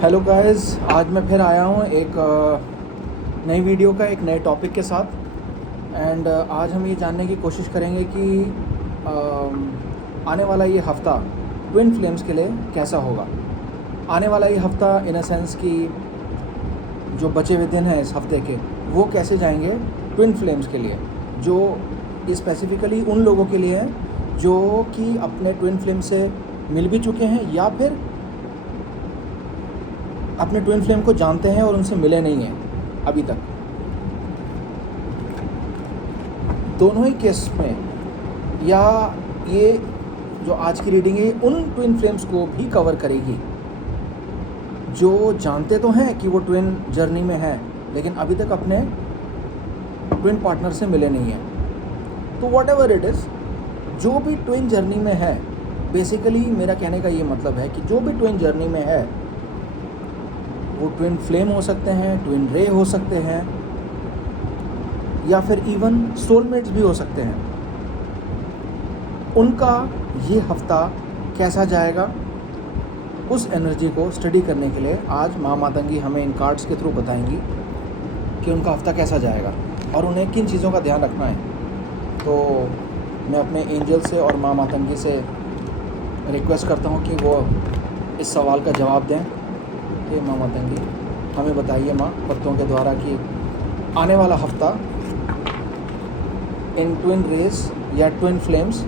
Hello guys, आज मैं फिर आया हूँ एक नई वीडियो का एक नए टॉपिक के साथ। एंड आज हम ये जानने की कोशिश करेंगे कि आने वाला ये हफ़्ता ट्विन फ्लेम्स के लिए कैसा होगा। आने वाला ये हफ़्ता इन अ सेंस कि जो बचे हुए दिन हैं इस हफ़्ते के, वो कैसे जाएंगे ट्विन फ्लेम्स के लिए, जो स्पेसिफ़िकली उन लोगों के लिए हैं जो कि अपने ट्विन फ्लेम से मिल भी चुके हैं या फिर अपने ट्विन फ्लेम को जानते हैं और उनसे मिले नहीं हैं अभी तक। दोनों ही केस में, या ये जो आज की रीडिंग है उन ट्विन फ्लेम्स को भी कवर करेगी जो जानते तो हैं कि वो ट्विन जर्नी में है लेकिन अभी तक अपने ट्विन पार्टनर से मिले नहीं हैं। तो वॉट एवर इट इज़, जो भी ट्विन जर्नी में है, बेसिकली मेरा कहने का ये मतलब है कि जो भी ट्विन जर्नी में है वो ट्विन फ्लेम हो सकते हैं, ट्विन रे हो सकते हैं, या फिर इवन सोलमेट्स भी हो सकते हैं। उनका ये हफ्ता कैसा जाएगा, उस एनर्जी को स्टडी करने के लिए आज माँ मातंगी हमें इन कार्ड्स के थ्रू बताएंगी कि उनका हफ्ता कैसा जाएगा और उन्हें किन चीज़ों का ध्यान रखना है। तो मैं अपने एंजल से और माँ मातंगी से रिक्वेस्ट करता हूँ कि वो इस सवाल का जवाब दें। ये माँ मातंगी हमें बताइए माँ पत्तों के द्वारा कि आने वाला हफ्ता इन ट्विन रेस या ट्विन फ्लेम्स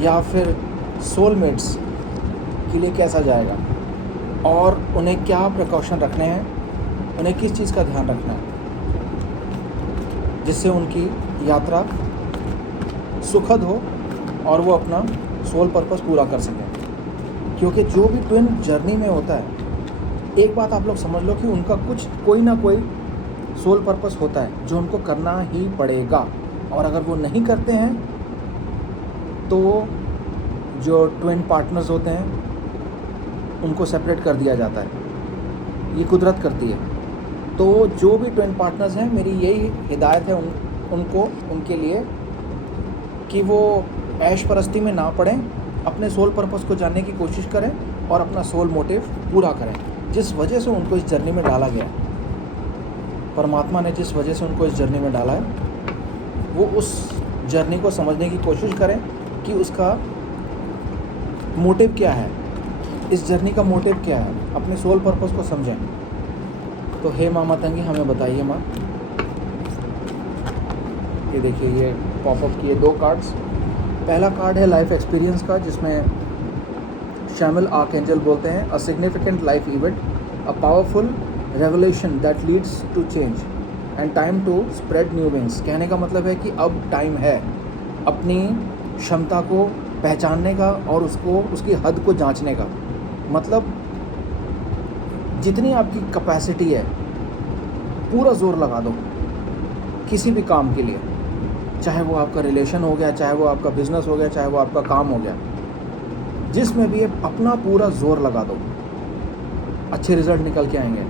या फिर सोलमेट्स के लिए कैसा जाएगा और उन्हें क्या प्रिकॉशन रखने हैं, उन्हें किस चीज़ का ध्यान रखना है जिससे उनकी यात्रा सुखद हो और वो अपना सोल पर्पस पूरा कर सकें। क्योंकि जो भी ट्विन जर्नी में होता है, एक बात आप लोग समझ लो कि उनका कोई ना कोई सोल पर्पस होता है जो उनको करना ही पड़ेगा, और अगर वो नहीं करते हैं तो जो ट्विन पार्टनर्स होते हैं उनको सेपरेट कर दिया जाता है। ये कुदरत करती है। तो जो भी ट्विन पार्टनर्स हैं, मेरी यही हिदायत है उनको, उनके लिए कि वो ऐश परस्ती में ना पड़ें, अपने सोल पर्पस को जानने की कोशिश करें और अपना सोल मोटिव पूरा करें जिस वजह से उनको इस जर्नी में डाला गया। परमात्मा ने जिस वजह से उनको इस जर्नी में डाला है, वो उस जर्नी को समझने की कोशिश करें कि उसका मोटिव क्या है, इस जर्नी का मोटिव क्या है, अपने सोल पर्पस को समझें। तो हे माँ मातंगी हमें बताइए माँ। ये देखिए, ये पॉपअप किए 2 कार्ड्स। पहला कार्ड है लाइफ एक्सपीरियंस का, जिसमें शामिल आर्कएंजल बोलते हैं a significant life event, a powerful revelation that leads to change and time to spread new wings. कहने का मतलब है कि अब टाइम है अपनी क्षमता को पहचानने का और उसकी हद को जांचने का। मतलब जितनी आपकी कैपेसिटी है पूरा जोर लगा दो किसी भी काम के लिए, चाहे वो आपका रिलेशन हो गया, चाहे वो आपका बिजनेस हो गया, चाहे वो आपका काम हो गया, जिसमें भी अपना पूरा जोर लगा दो, अच्छे रिजल्ट निकल के आएंगे।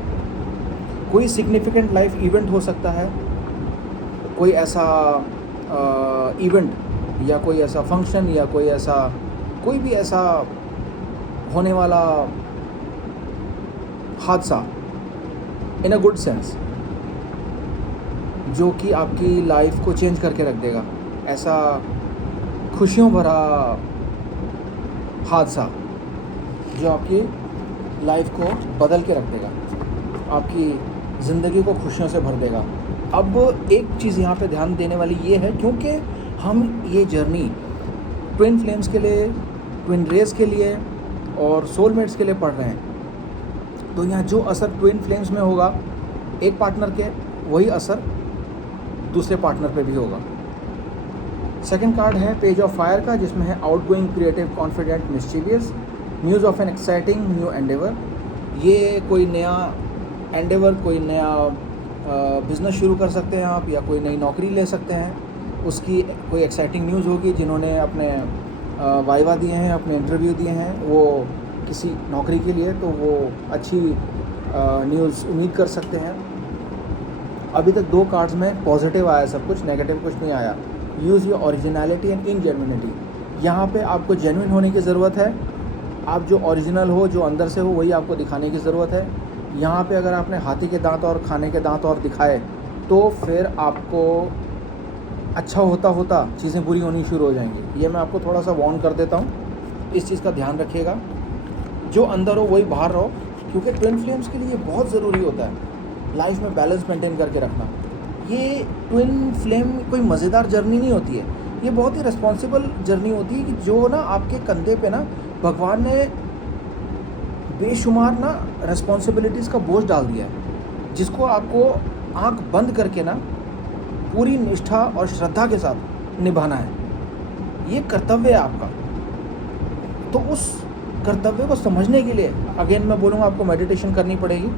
कोई सिग्निफिकेंट लाइफ इवेंट हो सकता है, कोई ऐसा इवेंट या कोई ऐसा फंक्शन या कोई भी ऐसा होने वाला हादसा इन अ गुड सेंस जो कि आपकी लाइफ को चेंज करके रख देगा। ऐसा खुशियों भरा हादसा जो आपकी लाइफ को बदल के रख देगा, आपकी ज़िंदगी को खुशियों से भर देगा। अब एक चीज़ यहाँ पे ध्यान देने वाली ये है, क्योंकि हम ये जर्नी ट्विन फ्लेम्स के लिए, ट्विन रेस के लिए और सोलमेट्स के लिए पढ़ रहे हैं, तो यहाँ जो असर ट्विन फ्लेम्स में होगा एक पार्टनर के, वही असर दूसरे पार्टनर पे भी होगा। सेकंड कार्ड है पेज ऑफ फायर का, जिसमें है outgoing, creative, confident, mischievous, news of N exciting new Endeavour. ये कोई नया एंडेवर, कोई नया बिज़नेस शुरू कर सकते हैं आप, या कोई नई नौकरी ले सकते हैं, उसकी कोई एक्साइटिंग न्यूज़ होगी। जिन्होंने अपने वाइवा दिए हैं, अपने इंटरव्यू दिए हैं वो किसी नौकरी के लिए, तो वो अच्छी न्यूज़ उम्मीद कर सकते हैं। अभी तक 2 कार्ड्स में पॉजिटिव आया सब कुछ, नेगेटिव कुछ नहीं आया। Use your originality and ingenuity. यहाँ पे आपको जेन्युइन होने की ज़रूरत है आप जो ओरिजिनल हो, जो अंदर से हो, वही आपको दिखाने की ज़रूरत है। यहाँ पे अगर आपने हाथी के दांत और खाने के दांत और दिखाए तो फिर आपको अच्छा होता होता चीज़ें बुरी होनी शुरू हो जाएंगी। ये मैं आपको थोड़ा सा वार्न कर देता हूँ, इस चीज़ का ध्यान रखिएगा। जो अंदर हो वही बाहर रहो, क्योंकि ट्विन फ्लेम्स के लिए बहुत ज़रूरी होता है लाइफ में बैलेंस मेंटेन करके रखना। ये ट्विन फ्लेम कोई मज़ेदार जर्नी नहीं होती है, ये बहुत ही रिस्पॉन्सिबल जर्नी होती है कि जो ना आपके कंधे पे ना भगवान ने बेशुमार ना रिस्पॉन्सिबिलिटीज़ का बोझ डाल दिया है, जिसको आपको आंख बंद करके ना पूरी निष्ठा और श्रद्धा के साथ निभाना है। ये कर्तव्य है आपका। तो उस कर्तव्य को समझने के लिए अगेन मैं बोलूँगा आपको मेडिटेशन करनी पड़ेगी,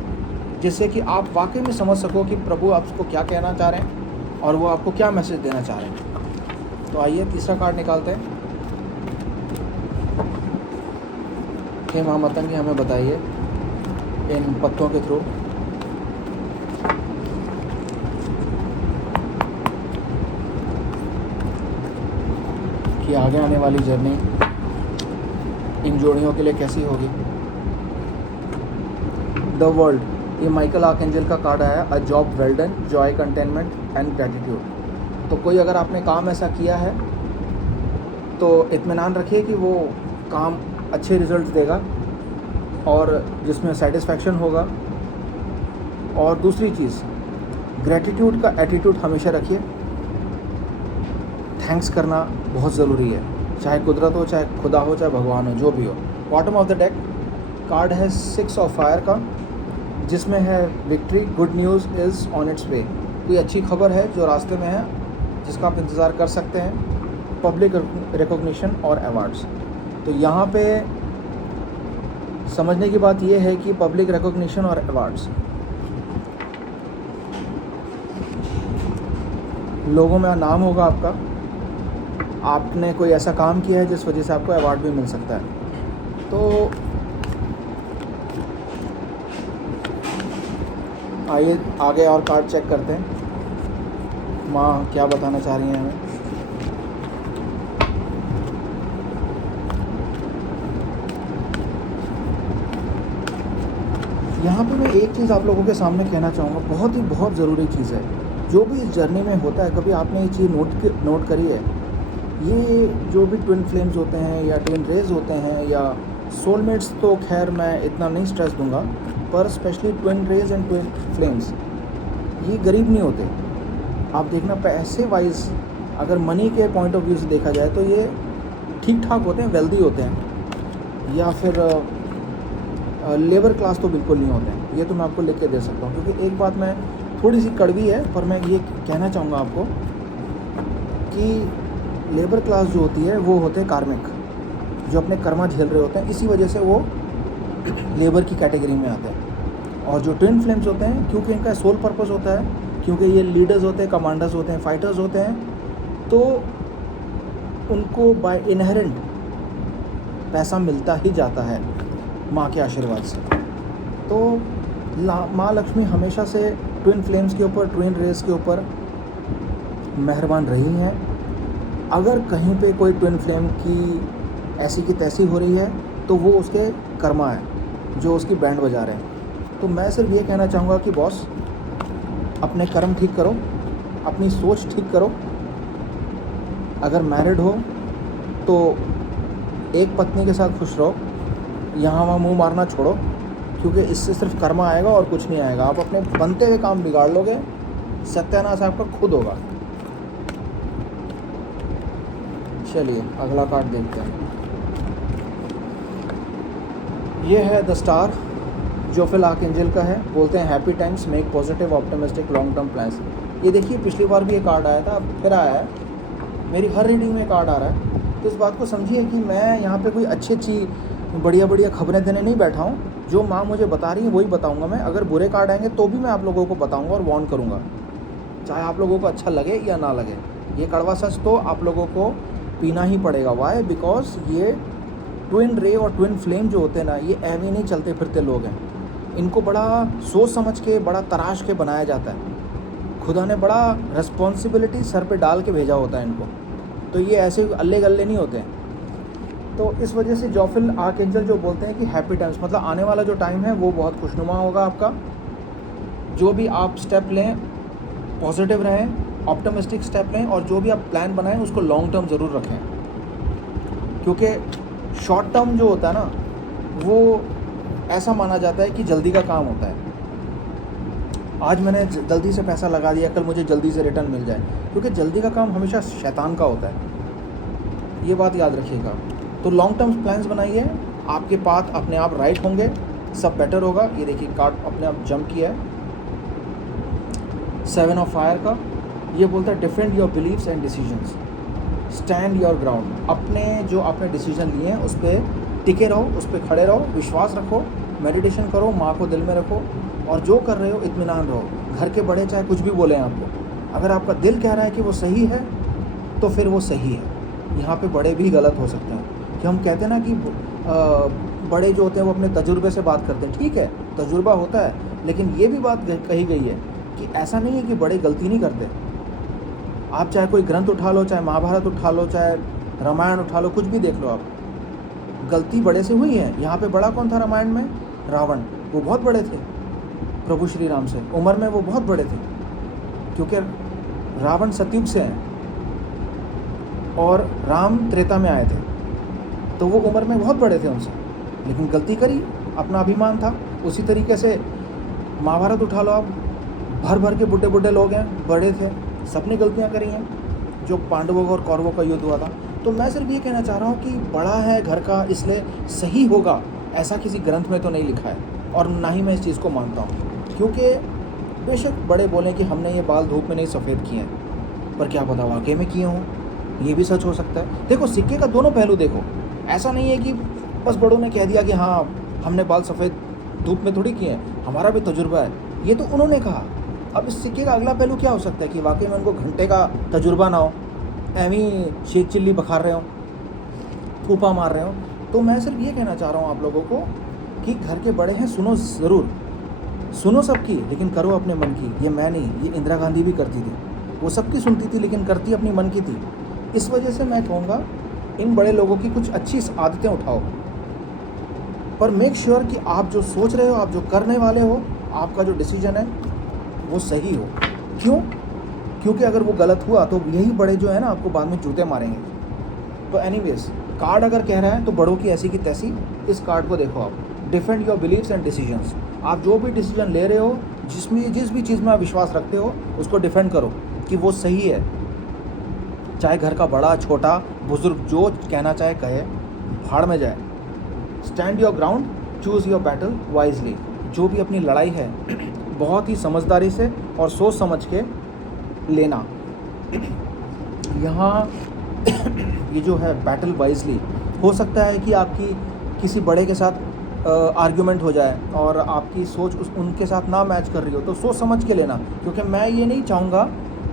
जिससे कि आप वाकई में समझ सको कि प्रभु आपको क्या कहना चाह रहे हैं और वो आपको क्या मैसेज देना चाह रहे हैं। तो आइए तीसरा कार्ड निकालते हैं। हे माँ मतंगी, हमें बताइए इन पत्तों के थ्रू कि आगे आने वाली जर्नी इन जोड़ियों के लिए कैसी होगी। द वर्ल्ड, ये माइकल आर्कएंजल का कार्ड आया, a job well done, Joy, containment and gratitude. तो कोई अगर आपने काम ऐसा किया है तो इत्मीनान रखिए कि वो काम अच्छे रिजल्ट्स देगा और जिसमें सेटिस्फैक्शन होगा। और दूसरी चीज़, ग्रेटिट्यूड का एटीट्यूड हमेशा रखिए। थैंक्स करना बहुत ज़रूरी है, चाहे कुदरत हो, चाहे खुदा हो, चाहे भगवान हो, जो भी हो। Bottom of the deck card है 6 ऑफ फायर का, जिसमें है victory, good news is on its way. कोई अच्छी खबर है जो रास्ते में है, जिसका आप इंतज़ार कर सकते हैं। पब्लिक रिकॉग्निशन और अवार्ड्स। तो यहाँ पे समझने की बात यह है कि पब्लिक रिकॉग्निशन और अवार्ड्स, लोगों में नाम होगा आपका, आपने कोई ऐसा काम किया है जिस वजह से आपको अवार्ड भी मिल सकता है। तो आइए आगे और कार्ड चेक करते हैं, माँ क्या बताना चाह रही हैं हमें। यहाँ पे मैं एक चीज़ आप लोगों के सामने कहना चाहूँगा, बहुत ज़रूरी चीज़ है। जो भी इस जर्नी में होता है, कभी आपने ये चीज़ नोट करी है, ये जो भी ट्विन फ्लेम्स होते हैं या ट्विन रेज होते हैं या सोलमेट्स, तो खैर मैं इतना नहीं स्ट्रेस दूंगा, पर specially twin rays and twin flames, ये गरीब नहीं होते। आप देखना पैसे वाइज, अगर मनी के पॉइंट ऑफ व्यू से देखा जाए तो ये ठीक ठाक होते हैं, वेल्दी होते हैं, या फिर लेबर क्लास तो बिल्कुल नहीं होते हैं। ये तो मैं आपको लिख के दे सकता हूँ, क्योंकि एक बात मैं थोड़ी सी कड़वी है, पर मैं ये कहना चाहूँगा आपको कि लेबर क्लास जो होती है वो होते हैं कार्मिक, जो अपने कर्मा झेल रहे होते हैं, इसी वजह से वो लेबर की कैटेगरी में आते हैं। और जो ट्विन फ्लेम्स होते हैं, क्योंकि इनका सोल पर्पस होता है, क्योंकि ये लीडर्स होते हैं, कमांडर्स होते हैं, फाइटर्स होते हैं, तो उनको बाय इनहेरेंट पैसा मिलता ही जाता है माँ के आशीर्वाद से। तो माँ लक्ष्मी हमेशा से ट्विन फ्लेम्स के ऊपर, ट्विन रेस के ऊपर मेहरबान रही हैं। अगर कहीं पे कोई ट्विन फ्लेम की ऐसी की तैसी हो रही है तो वो उसके कर्मा है जो उसकी बैंड बजा रहे हैं। तो मैं सिर्फ ये कहना चाहूँगा कि बॉस, अपने कर्म ठीक करो, अपनी सोच ठीक करो। अगर मैरिड हो तो एक पत्नी के साथ खुश रहो, यहाँ वहाँ मुंह मारना छोड़ो, क्योंकि इससे सिर्फ कर्मा आएगा और कुछ नहीं आएगा। आप अपने बनते हुए काम बिगाड़ लोगे, सत्यानाश आपका खुद होगा। चलिए अगला कार्ड देखते हैं। ये है द स्टार, जो फिल आर्कएंजल का है। बोलते हैं happy times make positive optimistic long term plans. ये देखिए, पिछली बार भी ये कार्ड आया था, फिर आया है। मेरी हर रीडिंग में कार्ड आ रहा है। तो इस बात को समझिए कि मैं यहाँ पे कोई अच्छी बढ़िया खबरें देने नहीं बैठा हूँ। जो माँ मुझे बता रही है वही बताऊँगा मैं। अगर बुरे कार्ड आएंगे तो भी मैं आप लोगों को बताऊँगा और वार्न करूँगा, चाहे आप लोगों को अच्छा लगे या ना लगे। ये कड़वा सच तो आप लोगों को पीना ही पड़ेगा। वाई? बिकॉज ये ट्विन रे और ट्विन फ्लेम जो होते हैं ना, ये ऐवे नहीं चलते फिरते लोग हैं। इनको बड़ा सोच समझ के, बड़ा तराश के बनाया जाता है। खुदा ने बड़ा रिस्पॉन्सिबिलिटी सर पे डाल के भेजा होता है इनको। तो ये ऐसे अल्ले गल्ले नहीं होते हैं। तो इस वजह से जॉफिल आर्कएंजल जो बोलते हैं कि हैप्पी टाइम्स, मतलब आने वाला जो टाइम है वो बहुत खुशनुमा होगा आपका। जो भी आप स्टेप लें पॉजिटिव रहें, ऑप्टिमिस्टिक स्टेप लें, और जो भी आप प्लान बनाएं उसको लॉन्ग टर्म ज़रूर रखें, क्योंकि शॉर्ट टर्म जो होता है ना वो ऐसा माना जाता है कि जल्दी का काम होता है। आज मैंने जल्दी से पैसा लगा दिया, कल मुझे जल्दी से रिटर्न मिल जाए, क्योंकि जल्दी का काम हमेशा शैतान का होता है, ये बात याद रखिएगा। तो लॉन्ग टर्म प्लान्स बनाइए, आपके पाथ अपने आप राइट होंगे, सब बेटर होगा। ये देखिए कार्ड अपने आप जंप किया है 7 ऑफ फायर का। ये बोलता है defend your beliefs and decisions, stand your ground. अपने जो आपने डिसीजन लिए हैं उस पर टिके रहो, उस पर खड़े रहो, विश्वास रखो, मेडिटेशन करो, माँ को दिल में रखो, और जो कर रहे हो इत्मीनान रहो। घर के बड़े चाहे कुछ भी बोलें आपको, अगर आपका दिल कह रहा है कि वो सही है तो फिर वो सही है। यहाँ पे बड़े भी गलत हो सकते हैं, कि हम कहते हैं ना कि बड़े जो होते हैं वो अपने तजुर्बे से बात करते हैं। ठीक है, तजुर्बा होता है, लेकिन ये भी बात कही गई है कि ऐसा नहीं है कि बड़े गलती नहीं करते। आप चाहे कोई ग्रंथ उठा लो, चाहे महाभारत उठा लो, चाहे रामायण उठा लो, कुछ भी देख लो आप, गलती बड़े से हुई है। यहाँ पे बड़ा कौन था रामायण में? रावण। वो बहुत बड़े थे प्रभु श्री राम से, उम्र में वो बहुत बड़े थे, क्योंकि रावण सतयुग से हैं और राम त्रेता में आए थे, तो वो उम्र में बहुत बड़े थे उनसे, लेकिन गलती करी, अपना अभिमान था। उसी तरीके से महाभारत उठा लो आप, भर भर के बुढ़े बुढ़े लोग हैं, बड़े थे, सबने गलतियां करी हैं, जो पांडवों और कौरवों का युद्ध हुआ था। तो मैं सिर्फ ये कहना चाह रहा हूँ कि बड़ा है घर का इसलिए सही होगा, ऐसा किसी ग्रंथ में तो नहीं लिखा है, और ना ही मैं इस चीज़ को मानता हूँ। क्योंकि बेशक बड़े बोलें कि हमने ये बाल धूप में नहीं सफ़ेद किए हैं, पर क्या पता वाकई में किए हों, ये भी सच हो सकता है। देखो सिक्के का दोनों पहलू देखो, ऐसा नहीं है कि बस बड़ों ने कह दिया कि हाँ हमने बाल सफ़ेद धूप में थोड़ी किए हैं, हमारा भी तजुर्बा है, ये तो उन्होंने कहा। अब इस सिक्के का अगला पहलू क्या हो सकता है कि वाकई में उनको घंटे का तजुर्बा ना हो, एवं शेख चिल्ली बखार रहे हो, फूफा मार रहे हो। तो मैं सिर्फ ये कहना चाह रहा हूँ आप लोगों को कि घर के बड़े हैं, सुनो ज़रूर, सुनो सबकी, लेकिन करो अपने मन की। ये मैं नहीं, ये इंदिरा गांधी भी करती थी, वो सबकी सुनती थी लेकिन करती अपनी मन की थी। इस वजह से मैं कहूँगा इन बड़े लोगों की कुछ अच्छी आदतें उठाओ, पर मेक श्योर कि आप जो सोच रहे हो, आप जो करने वाले हो, आपका जो डिसीजन है वो सही हो। क्यों? क्योंकि अगर वो गलत हुआ तो यही बड़े जो है ना आपको बाद में जूते मारेंगे। तो एनीवेज, कार्ड अगर कह रहा है तो बड़ों की ऐसी की तैसी। इस कार्ड को देखो आप, defend your beliefs and decisions. आप जो भी डिसीजन ले रहे हो, जिस भी चीज़ में आप विश्वास रखते हो, उसको डिफेंड करो कि वो सही है। चाहे घर का बड़ा छोटा बुजुर्ग जो कहना चाहे कहे, भाड़ में जाए। Stand your ground, choose your battle wisely. जो भी अपनी लड़ाई है बहुत ही समझदारी से और सोच समझ के लेना। यहाँ ये जो है बैटल वाइजली, हो सकता है कि आपकी किसी बड़े के साथ आर्ग्यूमेंट हो जाए और आपकी सोच उनके साथ ना मैच कर रही हो, तो सोच समझ के लेना। क्योंकि मैं ये नहीं चाहूँगा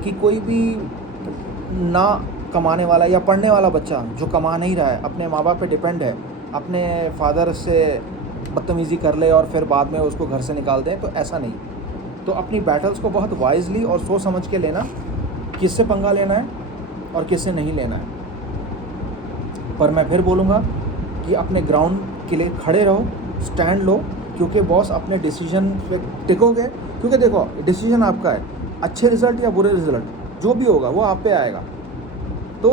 कि कोई भी ना कमाने वाला या पढ़ने वाला बच्चा जो कमा नहीं रहा है, अपने माँ बाप पे डिपेंड है, अपने फादर से बदतमीज़ी कर ले और फिर बाद में उसको घर से निकाल दें, तो ऐसा नहीं। तो अपनी बैटल्स को बहुत वाइजली और सोच समझ के लेना, किससे पंगा लेना है और किससे नहीं लेना है। पर मैं फिर बोलूँगा कि अपने ग्राउंड के लिए खड़े रहो, स्टैंड लो, क्योंकि बॉस अपने डिसीजन पे टिकोगे। क्योंकि देखो डिसीजन आपका है, अच्छे रिज़ल्ट या बुरे रिज़ल्ट जो भी होगा वो आप पे आएगा। तो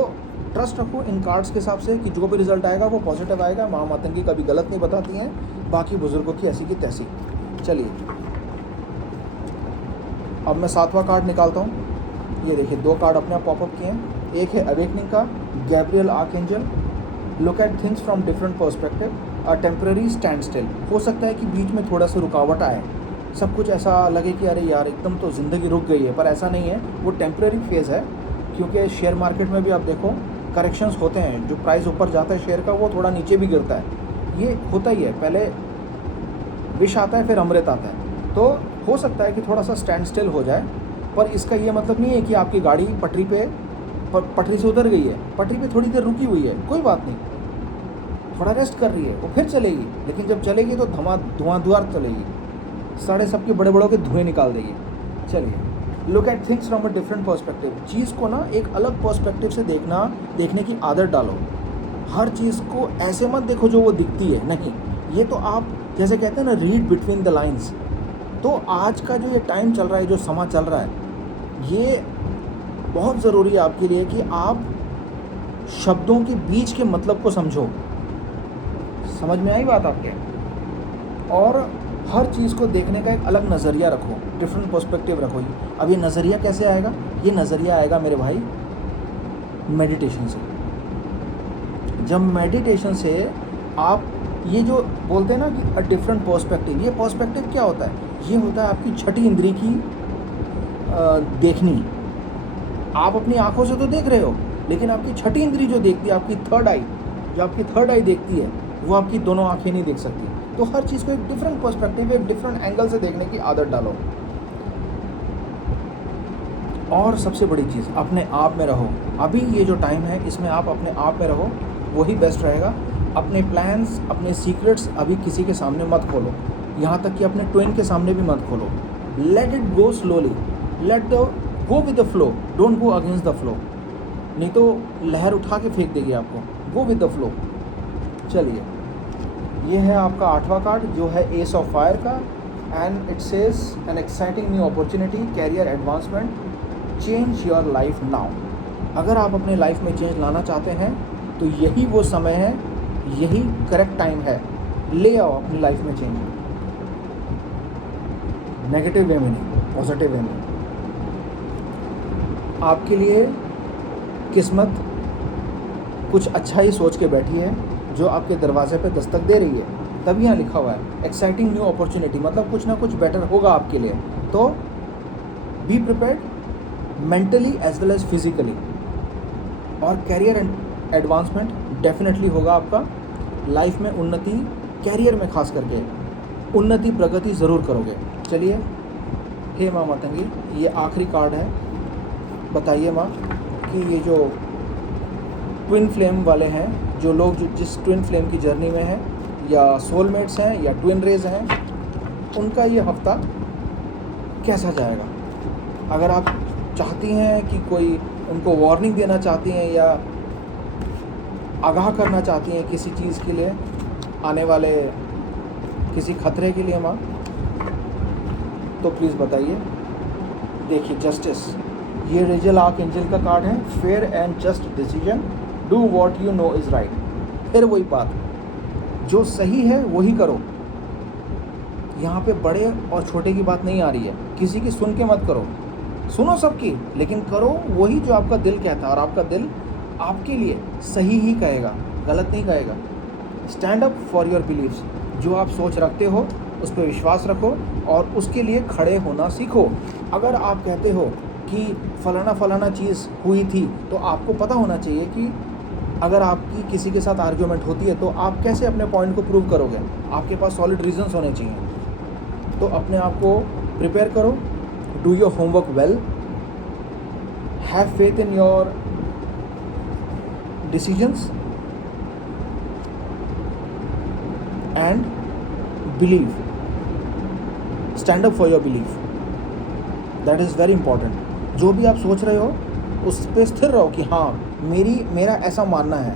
ट्रस्ट रखो इन कार्ड्स के हिसाब से कि जो भी रिज़ल्ट आएगा वो पॉजिटिव आएगा। माँ मातंगी कभी गलत नहीं बताती हैं, बाकी बुज़ुर्गों की ऐसी की तैसी। चलिए अब मैं 7वां कार्ड निकालता हूँ। ये देखिए 2 कार्ड अपने आप पॉपअप किए हैं। एक है अवेकनिंग का, Gabriel archangel. Look at things from different perspective, a temporary stand still. हो सकता है कि बीच में थोड़ा सा रुकावट आए, सब कुछ ऐसा लगे कि अरे यार एकदम तो ज़िंदगी रुक गई है, पर ऐसा नहीं है, वो टेम्पररी फेज़ है। क्योंकि शेयर मार्केट में भी आप देखो करेक्शंस होते हैं, जो प्राइस ऊपर जाता है शेयर का वो थोड़ा नीचे भी गिरता है, ये होता ही है। पहले विष आता है फिर अमृत आता है। तो हो सकता है कि थोड़ा सा स्टैंड स्टिल हो जाए, पर इसका ये मतलब नहीं है कि आपकी गाड़ी पटरी से उतर गई है, पटरी पे थोड़ी देर रुकी हुई है, कोई बात नहीं, थोड़ा रेस्ट कर रही है, वो फिर चलेगी। लेकिन जब चलेगी तो धुआंधार चलेगी, साढ़े सबके बड़े बड़ों के धुएँ निकाल देगी। चलिए, look at things from a different perspective. चीज़ को ना एक अलग पर्सपेक्टिव से देखने की आदत डालो। हर चीज़ को ऐसे मत देखो जो वो दिखती है, नहीं, ये तो आप जैसे कहते हैं ना, रीड बिटवीन द लाइन्स। तो आज का जो ये टाइम चल रहा है, जो समा चल रहा है, ये बहुत ज़रूरी है आपके लिए कि आप शब्दों के बीच के मतलब को समझो। समझ में आई बात आपके? और हर चीज़ को देखने का एक अलग नज़रिया रखो, डिफरेंट पर्सपेक्टिव रखो। अब ये नज़रिया कैसे आएगा? ये नज़रिया आएगा मेरे भाई मेडिटेशन से। जब मेडिटेशन से आप ये जो बोलते हैं ना कि अ डिफरेंट पर्सपेक्टिव, ये पर्सपेक्टिव क्या होता है? ये होता है आपकी छठी इंद्री की देखनी। आप अपनी आँखों से तो देख रहे हो, लेकिन आपकी छठी इंद्री जो देखती है, आपकी थर्ड आई, जो आपकी थर्ड आई देखती है, वो आपकी दोनों आँखें नहीं देख सकती। तो हर चीज़ को एक डिफरेंट पर्सपेक्टिव, एक डिफरेंट एंगल से देखने की आदत डालो। और सबसे बड़ी चीज़, अपने आप में रहो। अभी ये जो टाइम है, इसमें आप अपने आप में रहो, वही बेस्ट रहेगा। अपने प्लान्स, अपने सीक्रेट्स अभी किसी के सामने मत खोलो, यहाँ तक कि अपने ट्विन के सामने भी मत खोलो। Let it go slowly, let the go with the flow, don't go against the flow, नहीं तो लहर उठा के फेंक देगी आपको। Go with the flow. चलिए, ये है आपका 8वां कार्ड जो है एस ऑफ फायर का, and it says an exciting new opportunity, career advancement, change your life now. अगर आप अपने लाइफ में चेंज लाना चाहते हैं तो यही वो समय है, यही करेक्ट टाइम है। ले आओ अपनी लाइफ में चेंज, नेगेटिव वे में नहीं, पॉजिटिव वे में। आपके लिए किस्मत कुछ अच्छा ही सोच के बैठी है, जो आपके दरवाजे पे दस्तक दे रही है। तभी यहाँ लिखा हुआ है एक्साइटिंग न्यू अपॉर्चुनिटी, मतलब कुछ ना कुछ बेटर होगा आपके लिए। तो be prepared mentally as well as physically. और कैरियर एडवांसमेंट डेफिनेटली होगा आपका। लाइफ में उन्नति, कैरियर में खास करके उन्नति, प्रगति ज़रूर करोगे। चलिए, हे माँ मातंगी, ये आखिरी कार्ड है। बताइए माँ कि ये जो ट्विन फ्लेम वाले हैं, जो लोग जो जिस ट्विन फ्लेम की जर्नी में हैं, या सोलमेट्स हैं या ट्विन रेज हैं, उनका ये हफ्ता कैसा जाएगा? अगर आप चाहती हैं कि कोई उनको वार्निंग देना चाहती हैं या आगाह करना चाहती हैं किसी चीज़ के लिए, आने वाले किसी खतरे के लिए माँ, तो प्लीज़ बताइए। देखिए, जस्टिस, ये रेजल आर्क एंजल का कार्ड है। Fair and just decision, do what you know is right. फिर वही बात, जो सही है वही करो। यहाँ पे बड़े और छोटे की बात नहीं आ रही है, किसी की सुन के मत करो, सुनो सबकी, लेकिन करो वही जो आपका दिल कहता है। और आपका दिल आपके लिए सही ही कहेगा, गलत नहीं कहेगा। Stand up for your beliefs, जो आप सोच रखते हो उस पर विश्वास रखो और उसके लिए खड़े होना सीखो। अगर आप कहते हो कि फलाना चीज़ हुई थी, तो आपको पता होना चाहिए कि अगर आपकी किसी के साथ आर्ग्यूमेंट होती है तो आप कैसे अपने पॉइंट को प्रूव करोगे। आपके पास सॉलिड रीजंस होने चाहिए। तो अपने आप को प्रिपेयर करो, do your homework well, have faith in your decisions and believe, stand up for your belief, that is very important. जो भी आप सोच रहे हो उस पर स्थिर रहो कि हाँ, मेरा ऐसा मानना है,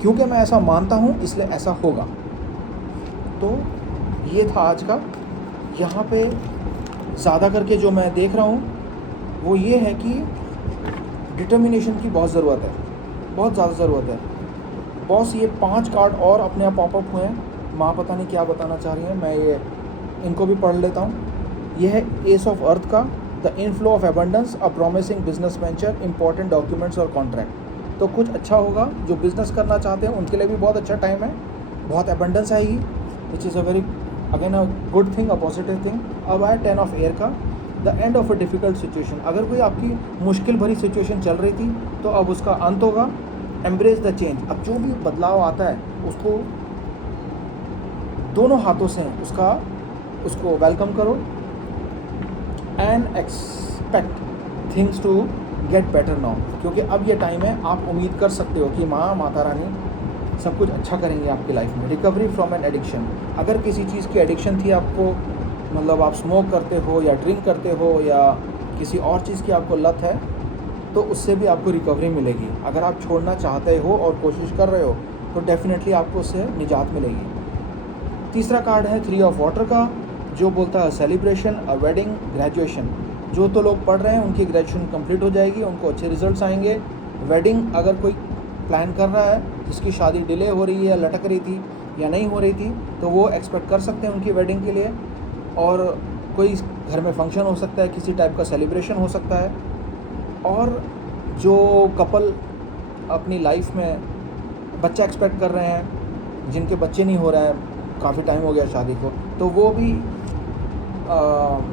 क्योंकि मैं ऐसा मानता हूँ इसलिए ऐसा होगा। तो ये था आज का। यहाँ पे ज़्यादा करके जो मैं देख रहा हूँ वो ये है कि डिटर्मिनेशन की बहुत ज़रूरत है, बहुत ज़्यादा ज़रूरत है। बॉस, ये 5 कार्ड और अपने आप पॉपअप हुए हैं। माँ पता नहीं क्या बताना चाह रही हैं, मैं ये इनको भी पढ़ लेता हूँ। ये है एस ऑफ अर्थ का, the inflow of abundance, a promising business venture, important documents और कॉन्ट्रैक्ट। तो कुछ अच्छा होगा, जो बिज़नेस करना चाहते हैं उनके लिए भी बहुत अच्छा टाइम है, बहुत एबंडेंस आएगी, which is a very again a good thing, a positive thing. अब आए 10 ऑफ एयर का, the end of a difficult situation. अगर कोई आपकी मुश्किल भरी सिचुएशन चल रही थी तो अब उसका अंत होगा। एम्ब्रेस द चेंज, अब जो भी बदलाव आता है उसको दोनों हाथों से उसको वेलकम करो and expect things to get better now, क्योंकि अब ये टाइम है, आप उम्मीद कर सकते हो कि माँ माता रानी सब कुछ अच्छा करेंगे आपकी लाइफ में। रिकवरी फ्रॉम एन एडिक्शन, अगर किसी चीज़ की एडिक्शन थी आपको, मतलब आप स्मोक करते हो या ड्रिंक करते हो या किसी और चीज़ की आपको लत है, तो उससे भी आपको रिकवरी मिलेगी। अगर आप छोड़ना चाहते हो और कोशिश कर रहे हो तो डेफिनेटली आपको उससे निजात मिलेगी। तीसरा कार्ड है 3 ऑफ वाटर का, जो बोलता है सेलिब्रेशन, अ वेडिंग, ग्रेजुएशन। जो तो लोग पढ़ रहे हैं उनकी ग्रेजुएशन कंप्लीट हो जाएगी, उनको अच्छे रिजल्ट्स आएंगे। वेडिंग अगर कोई प्लान कर रहा है, जिसकी शादी डिले हो रही है, लटक रही थी या नहीं हो रही थी, तो वो एक्सपेक्ट कर सकते हैं उनकी वेडिंग के लिए। और कोई घर में फंक्शन हो सकता है, किसी टाइप का सेलिब्रेशन हो सकता है। और जो कपल अपनी लाइफ में बच्चा एक्सपेक्ट कर रहे हैं, जिनके बच्चे नहीं हो रहा है, काफ़ी टाइम हो गया शादी को, तो वो भी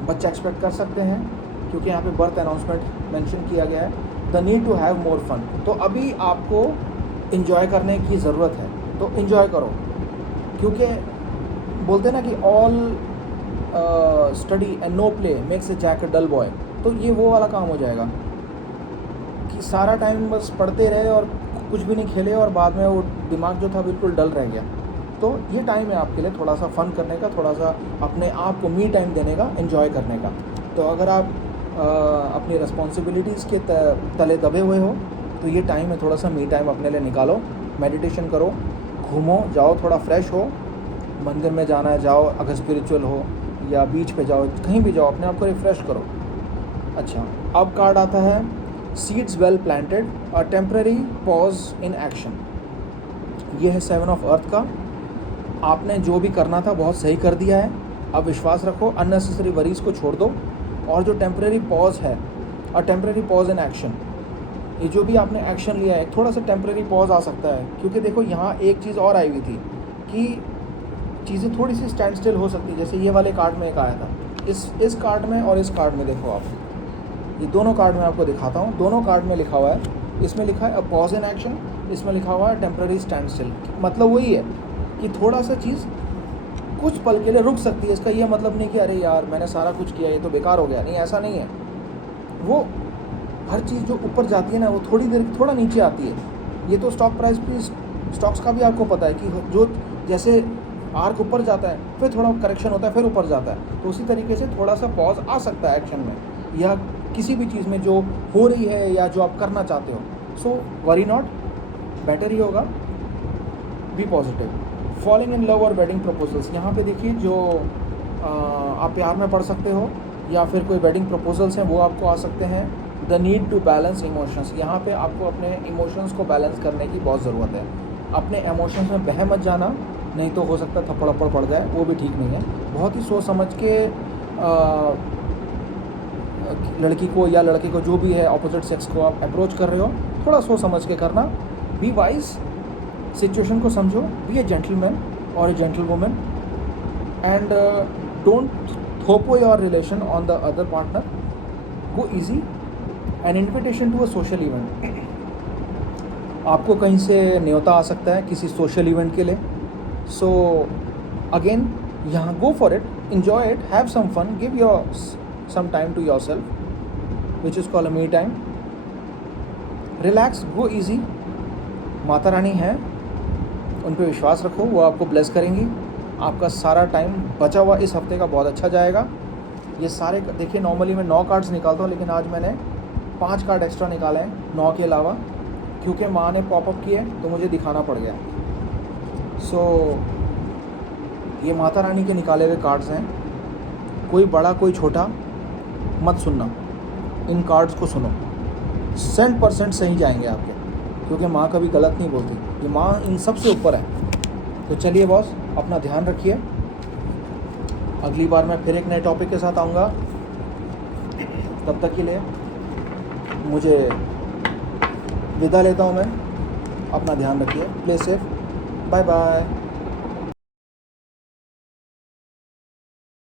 बच्चा एक्सपेक्ट कर सकते हैं, क्योंकि यहाँ पे बर्थ अनाउंसमेंट मेंशन किया गया है। The need to have more fun. तो अभी आपको इन्जॉय करने की ज़रूरत है, तो इन्जॉय करो, क्योंकि बोलते हैं ना कि all study and no play makes a Jack a dull boy. तो ये वो वाला काम हो जाएगा कि सारा टाइम बस पढ़ते रहे और कुछ भी नहीं खेले और बाद में वो दिमाग जो था बिल्कुल डल रह गया। तो ये टाइम है आपके लिए थोड़ा सा फ़न करने का, थोड़ा सा अपने आप को मी टाइम देने का, एंजॉय करने का। तो अगर आप अपनी रिस्पॉन्सिबिलिटीज़ के तले दबे हुए हो तो ये टाइम है, थोड़ा सा मी टाइम अपने लिए निकालो, मेडिटेशन करो, घूमो, जाओ, थोड़ा फ्रेश हो, मंदिर में जाना है जाओ, अगर स्पिरिचुअल हो, या बीच पे जाओ, कहीं भी जाओ, अपने आप को रिफ़्रेश करो। अच्छा, अब कार्ड आता है seeds well planted, a temporary pause in action. ये है 7 ऑफ अर्थ का। आपने जो भी करना था बहुत सही कर दिया है, अब विश्वास रखो, अननेसेसरी वरीज़ को छोड़ दो। और जो टेम्पररी पॉज है, a temporary pause in action, ये जो भी आपने एक्शन लिया है, थोड़ा सा टेम्पररी पॉज आ सकता है, क्योंकि देखो यहाँ एक चीज़ और आई हुई थी कि चीज़ें थोड़ी सी स्टैंड स्टिल हो सकती है। जैसे ये वाले कार्ड में एक आया था, इस कार्ड में और इस कार्ड में देखो आप, ये दोनों कार्ड में आपको दिखाता हूँ। दोनों कार्ड में लिखा हुआ है, इसमें लिखा है अ पॉज इन एक्शन, इसमें लिखा हुआ है टेम्पररी स्टैंड स्टिल। मतलब वही है कि थोड़ा सा चीज़ कुछ पल के लिए रुक सकती है। इसका ये मतलब नहीं कि अरे यार मैंने सारा कुछ किया, ये तो बेकार हो गया, नहीं, ऐसा नहीं है। वो हर चीज़ जो ऊपर जाती है ना, वो थोड़ी देर थोड़ा नीचे आती है। ये तो स्टॉक प्राइस भी, स्टॉक्स का भी आपको पता है कि जो जैसे आर्क ऊपर जाता है फिर थोड़ा करेक्शन होता है, फिर ऊपर जाता है, तो उसी तरीके से थोड़ा सा पॉज आ सकता है एक्शन में, या किसी भी चीज़ में जो हो रही है या जो आप करना चाहते हो। सो वरी नॉट, बेटर ही होगा, be positive. Falling in love और वेडिंग प्रपोजल्स, यहाँ पे देखिए जो आप प्यार में पड़ सकते हो, या फिर कोई वेडिंग प्रपोजल्स हैं वो आपको आ सकते हैं। The need to balance emotions, यहाँ पे आपको अपने इमोशंस को बैलेंस करने की बहुत ज़रूरत है। अपने इमोशंस में बह मत जाना, नहीं तो हो सकता है थप्पड़ अप्पड़ पड़ जाए, वो भी ठीक नहीं है। बहुत ही सोच समझ के लड़की को या लड़के को, जो भी है ऑपोजिट सेक्स को आप अप्रोच कर रहे हो, थोड़ा सोच समझ के करना। बी वाइज, सिचुएशन को समझो, बी ए जेंटलमैन और a gentlewoman, and don't थोपो your relation on the other partner, go easy. An invitation to a social event, आपको कहीं से न्योता आ सकता है किसी सोशल इवेंट के लिए। सो अगेन यहाँ go for it, enjoy it, have some fun, give some time to yourself, which is called a me time. Relax, go easy. Mata Rani हैं, उन पे विश्वास रखो, वो आपको ब्लेस करेंगी। आपका सारा टाइम बचा हुआ इस हफ्ते का बहुत अच्छा जाएगा। ये सारे देखिए, नॉर्मली मैं 9 कार्ड्स निकालता हूँ, लेकिन आज मैंने 5 कार्ड एक्स्ट्रा निकाले हैं 9 के अलावा, क्योंकि माँ ने पॉपअप किए तो मुझे दिखाना पड़ गया। सो ये माता रानी के निकाले हुए कार्ड्स हैं, कोई बड़ा कोई छोटा मत सुनना, इन कार्ड्स को सुनो, 100% सही जाएंगे आपके, क्योंकि माँ कभी गलत नहीं बोलती, ये माँ इन सब से ऊपर है। तो चलिए बॉस, अपना ध्यान रखिए, अगली बार मैं फिर एक नए टॉपिक के साथ आऊँगा। तब तक के लिए मुझे विदा लेता हूँ मैं, अपना ध्यान रखिए, प्ले सेफ, बाय बाय।